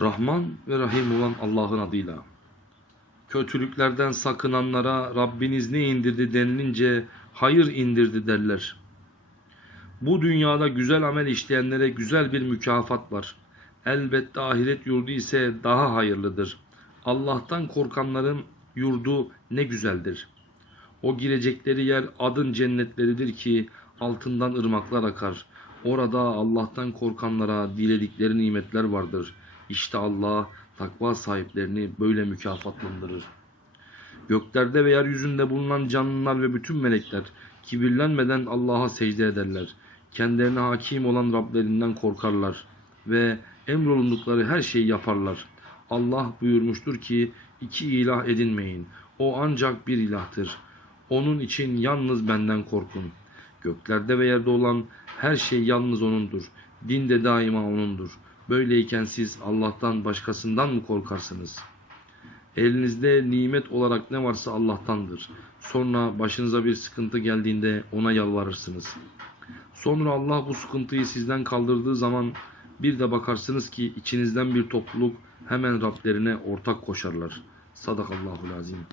Rahman ve Rahim olan Allah'ın adıyla. Kötülüklerden sakınanlara Rabbiniz ne indirdi denilince hayır indirdi derler. Bu dünyada güzel amel işleyenlere güzel bir mükafat var. Elbette ahiret yurdu ise daha hayırlıdır. Allah'tan korkanların yurdu ne güzeldir. O girecekleri yer adın cennetleridir ki altından ırmaklar akar. Orada Allah'tan korkanlara diledikleri nimetler vardır. İşte Allah takva sahiplerini böyle mükafatlandırır. Göklerde ve yeryüzünde bulunan canlılar ve bütün melekler kibirlenmeden Allah'a secde ederler. Kendilerine hakim olan Rablerinden korkarlar ve emrolundukları her şeyi yaparlar. Allah buyurmuştur ki iki ilah edinmeyin. O ancak bir ilahtır. Onun için yalnız benden korkun. Göklerde ve yerde olan her şey yalnız O'nundur. Din de daima O'nundur. Böyleyken siz Allah'tan başkasından mı korkarsınız? Elinizde nimet olarak ne varsa Allah'tandır. Sonra başınıza bir sıkıntı geldiğinde O'na yalvarırsınız. Sonra Allah bu sıkıntıyı sizden kaldırdığı zaman bir de bakarsınız ki içinizden bir topluluk hemen Rablerine ortak koşarlar. Sadakallahul azim.